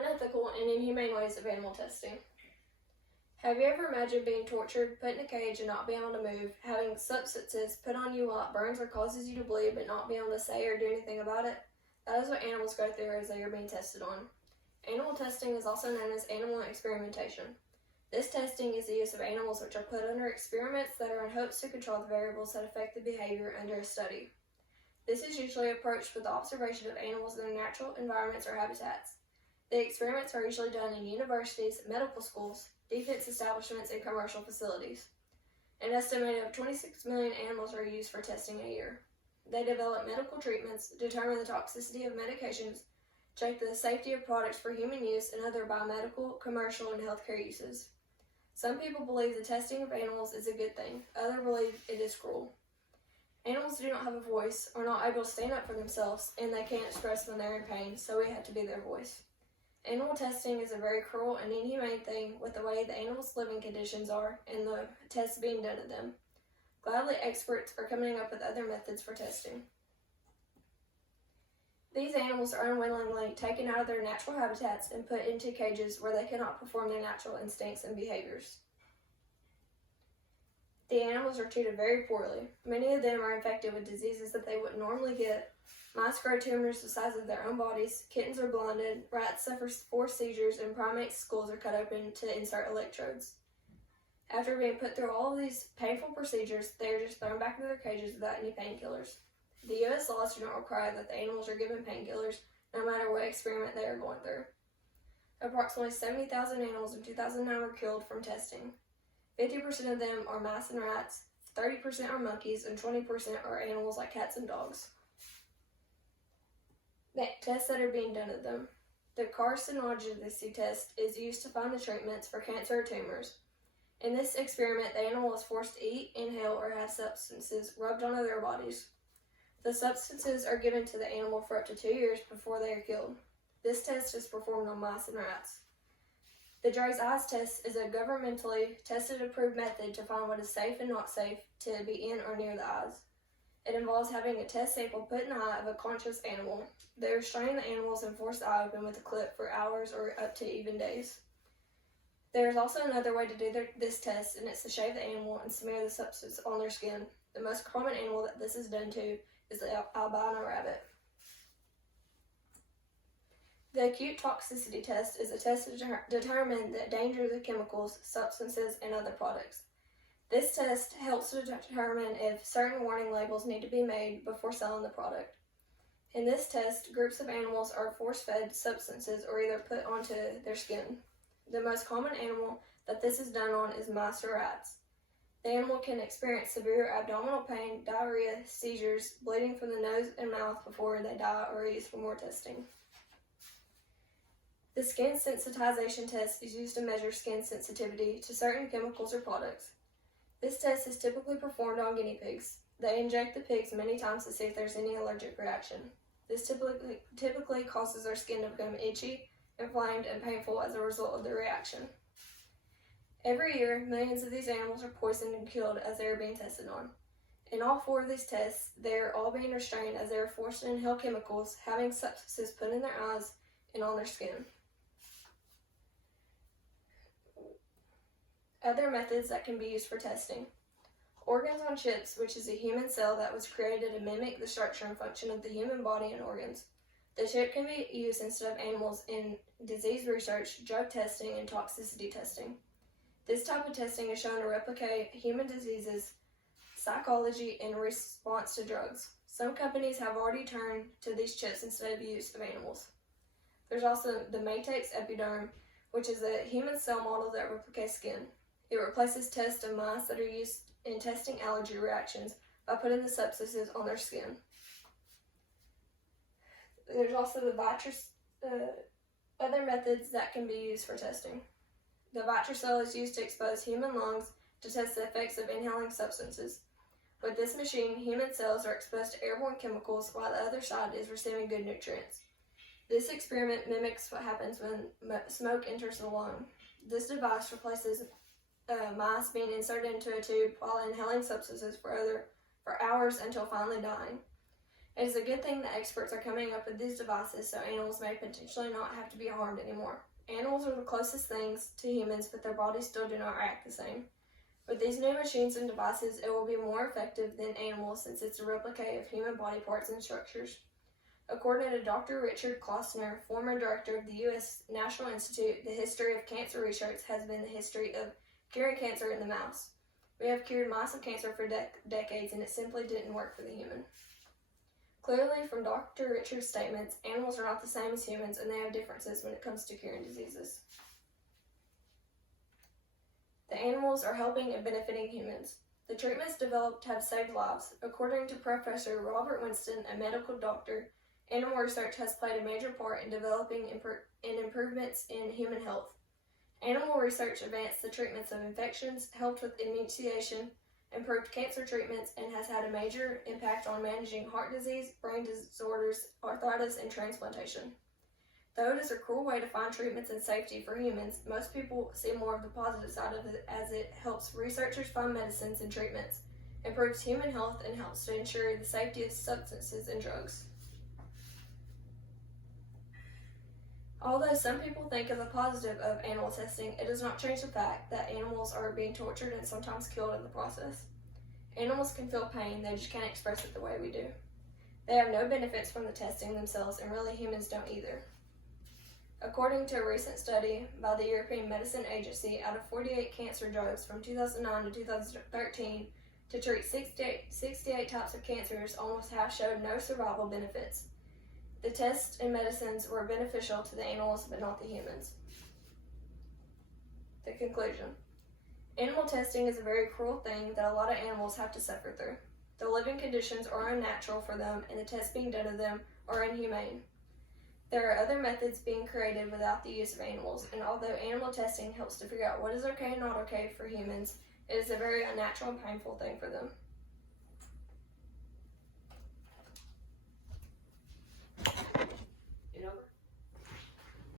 unethical and inhumane ways of animal testing. Have you ever imagined being tortured, put in a cage and not being able to move, having substances put on you while it burns or causes you to bleed but not being able to say or do anything about it? That is what animals go through as they are being tested on. Animal testing is also known as animal experimentation. This testing is the use of animals which are put under experiments that are in hopes to control the variables that affect the behavior under a study. This is usually approached with the observation of animals in their natural environments or habitats. The experiments are usually done in universities, medical schools, defense establishments, and commercial facilities. An estimated of 26 million animals are used for testing a year. They develop medical treatments, determine the toxicity of medications, check the safety of products for human use and other biomedical, commercial, and healthcare uses. Some people believe the testing of animals is a good thing, others believe it is cruel. Animals do not have a voice, are not able to stand up for themselves, and they can't express when they're in pain, so we have to be their voice. Animal testing is a very cruel and inhumane thing with the way the animals' living conditions are and the tests being done to them. Gladly, experts are coming up with other methods for testing. These animals are unwillingly taken out of their natural habitats and put into cages where they cannot perform their natural instincts and behaviors. The animals are treated very poorly. Many of them are infected with diseases that they wouldn't normally get. Mice grow tumors the size of their own bodies, kittens are blinded, rats suffer forced seizures, and primates' skulls are cut open to insert electrodes. After being put through all of these painful procedures, they are just thrown back into their cages without any painkillers. The U.S. laws do not require that the animals are given painkillers, no matter what experiment they are going through. Approximately 70,000 animals in 2009 were killed from testing. 50% of them are mice and rats, 30% are monkeys, and 20% are animals like cats and dogs. The tests that are being done to them. The carcinogenicity test is used to find the treatments for cancer or tumors. In this experiment, the animal is forced to eat, inhale, or have substances rubbed onto their bodies. The substances are given to the animal for up to 2 years before they are killed. This test is performed on mice and rats. The Drake's Eyes test is a governmentally tested approved method to find what is safe and not safe to be in or near the eyes. It involves having a test sample put in the eye of a conscious animal. They restrain the animals and force the eye open with a clip for hours or up to even days. There is also another way to do this test, and it's to shave the animal and smear the substance on their skin. The most common animal that this is done to is the albino rabbit. The acute toxicity test is a test to determine the danger of the chemicals, substances, and other products. This test helps to determine if certain warning labels need to be made before selling the product. In this test, groups of animals are force-fed substances or either put onto their skin. The most common animal that this is done on is mice or rats. The animal can experience severe abdominal pain, diarrhea, seizures, bleeding from the nose and mouth before they die or are used for more testing. The skin sensitization test is used to measure skin sensitivity to certain chemicals or products. This test is typically performed on guinea pigs. They inject the pigs many times to see if there's any allergic reaction. This typically causes their skin to become itchy, inflamed, and painful as a result of the reaction. Every year, millions of these animals are poisoned and killed as they are being tested on. In all 4 of these tests, they are all being restrained as they are forced to inhale chemicals, having substances put in their eyes and on their skin. Other methods that can be used for testing. Organs on chips, which is a human cell that was created to mimic the structure and function of the human body and organs. The chip can be used instead of animals in disease research, drug testing, and toxicity testing. This type of testing is shown to replicate human diseases, psychology, and response to drugs. Some companies have already turned to these chips instead of use of animals. There's also the Matex Epiderm, which is a human cell model that replicates skin. It replaces tests of mice that are used in testing allergy reactions by putting the substances on their skin. There's also other methods that can be used for testing. The Vitracell is used to expose human lungs to test the effects of inhaling substances. With this machine, human cells are exposed to airborne chemicals while the other side is receiving good nutrients. This experiment mimics what happens when smoke enters the lung. This device replaces mice being inserted into a tube while inhaling substances for hours until finally dying. It is a good thing that experts are coming up with these devices so animals may potentially not have to be harmed anymore. Animals are the closest things to humans, but their bodies still do not act the same. With these new machines and devices, it will be more effective than animals since it's a replica of human body parts and structures. According to Dr. Richard Klausner, former director of the U.S. National Institute, the history of cancer research has been the history of curing cancer in the mouse. We have cured mice of cancer for decades, and it simply didn't work for the human. Clearly, from Dr. Richard's statements, animals are not the same as humans, and they have differences when it comes to curing diseases. The animals are helping and benefiting humans. The treatments developed have saved lives. According to Professor Robert Winston, a medical doctor, animal research has played a major part in developing improvements in human health. Animal research advanced the treatments of infections, helped with immunization, improved cancer treatments, and has had a major impact on managing heart disease, brain disorders, arthritis, and transplantation. Though it is a cruel way to find treatments and safety for humans, most people see more of the positive side of it as it helps researchers find medicines and treatments, improves human health, and helps to ensure the safety of substances and drugs. Although some people think of the positive of animal testing, it does not change the fact that animals are being tortured and sometimes killed in the process. Animals can feel pain, they just can't express it the way we do. They have no benefits from the testing themselves, and really humans don't either. According to a recent study by the European Medicine Agency, out of 48 cancer drugs from 2009 to 2013 to treat 68 types of cancers, almost half showed no survival benefits. The tests and medicines were beneficial to the animals, but not the humans. The conclusion. Animal testing is a very cruel thing that a lot of animals have to suffer through. The living conditions are unnatural for them, and the tests being done to them are inhumane. There are other methods being created without the use of animals, and although animal testing helps to figure out what is okay and not okay for humans, it is a very unnatural and painful thing for them.